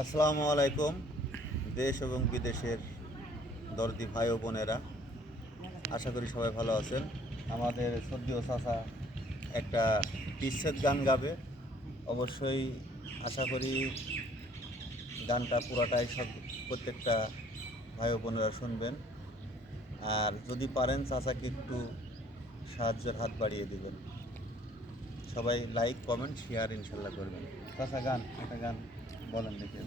আসসালামু আলাইকুম। দেশ এবং বিদেশের দর্দি ভাই ও বোনেরা, আশা করি সবাই ভালো আছেন। আমাদের সদ্য চাচা একটা বিচ্ছেদ গান গাবে, অবশ্যই আশা করি গানটা পুরাটাই প্রত্যেকটা ভাই ও বোনেরা শুনবেন। আর যদি পারেন চাচাকে একটু সাহায্যের হাত বাড়িয়ে দিবেন। সবাই লাইক, কমেন্ট, শেয়ার ইনশাল্লাহ করবেন। চাচা একটা গান বলেন দেখে।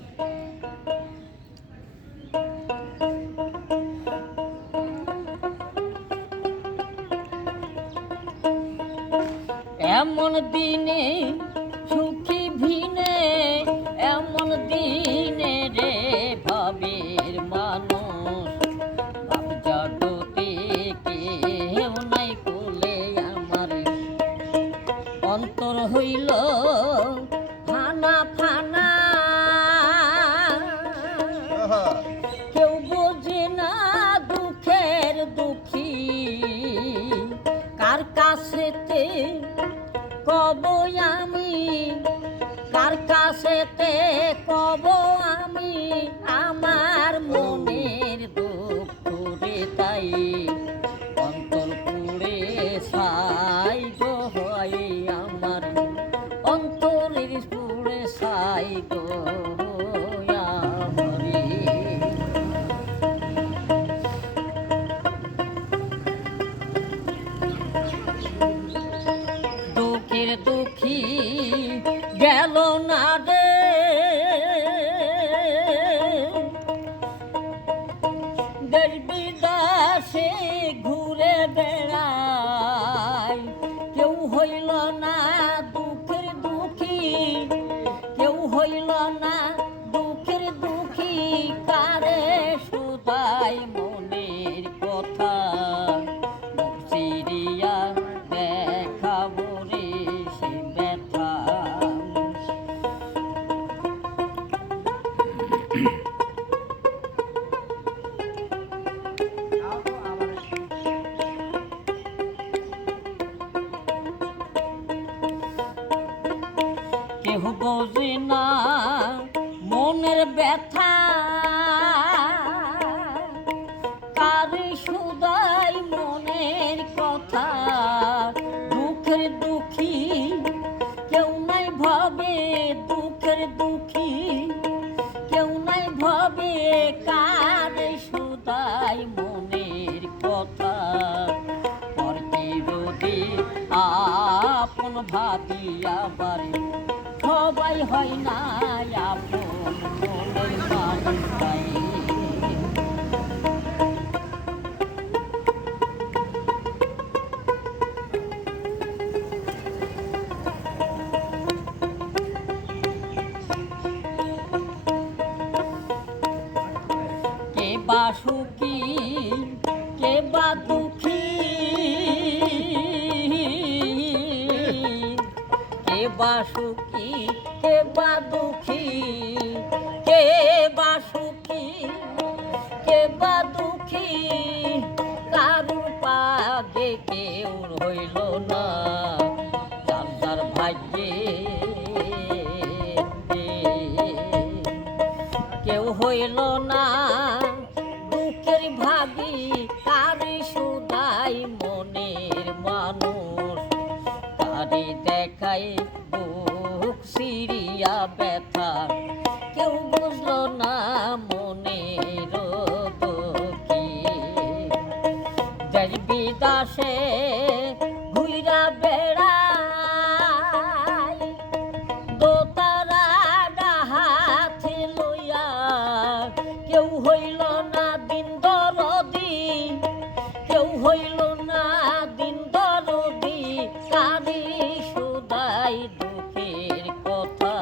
এমন দিনে সুখী ভিনে, এমন দিনে রে ভাবের মানুষ ভাব জগতে কেউ নাই কোলে আমার অন্তর হইল ফানা ফানা, কেউ বোঝে না দুঃখের দুঃখী কার কাছেতে কব আমি, কার কাছেতে কব আমি আমার মনের দুঃখ রে, তাই অন্তর পুড়ে ছাই গো হয় আমার অন্তরের পুড়ে ছাই গো দুঃখের দুঃখী গেল না রে, দেশ বিদেশে ঘুরে বেড়ায়, কেউ হইল না দুঃখের দুঃখী, কেউ হইল না দুঃখের দুঃখী কারে শুধাই মনের কথা চিরিয়া দেখাবো রে সে ব্যথা। কেহ বোঝে না মনের ব্যথা, কারে শুধাই মনের কথা দুঃখের দুঃখী কেউ নাই ভাবে, দুঃখের দুঃখী কেউ নাই ভাবে কারে শুধাই মনের কথা পরকে যদি আপন ভাবিয়া বারে সবাই হয় না আপন মনের মানুষ তাই কে বা সুখী কে বা দুঃখী, কে বা সুখী কে বা দুঃখী, কে বা সুখী কে বা দুঃখী কারু পাগে কেউ হইল না যার যার ভাগ্যে, কেউ হইল না দুঃখের ভাগী কারি শুধাই মনের মানুষ, কারি দেখাই বুক সিরিয়া ব্যথা কেউ বুঝল না মনের দুঃখী দেশ বিদেশে ঘুরা বেড়াই, দোতারা হাতে লইয়া কেউ হইল না দিন দরদি, কেউ হইল না দিন দরদি কারি শুধাই দুঃখের কথা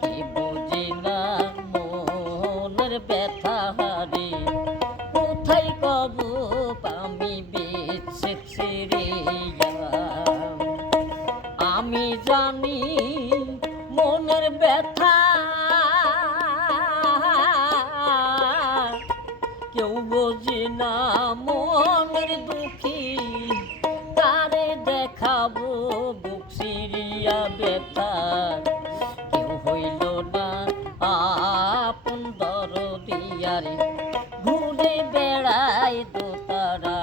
কে বোঝে না মনের ব্যথা হারে কোথায় কব আমি বেঁচে ছেড়ে আমি জানি মনের ব্যথা কেউ বোঝে না মনের দুঃখী কারে দেখাবো বুক সিরিয়া ব্যথা কেউ হইল না পিয়ারে ঘুরে বেড়াই দোতারা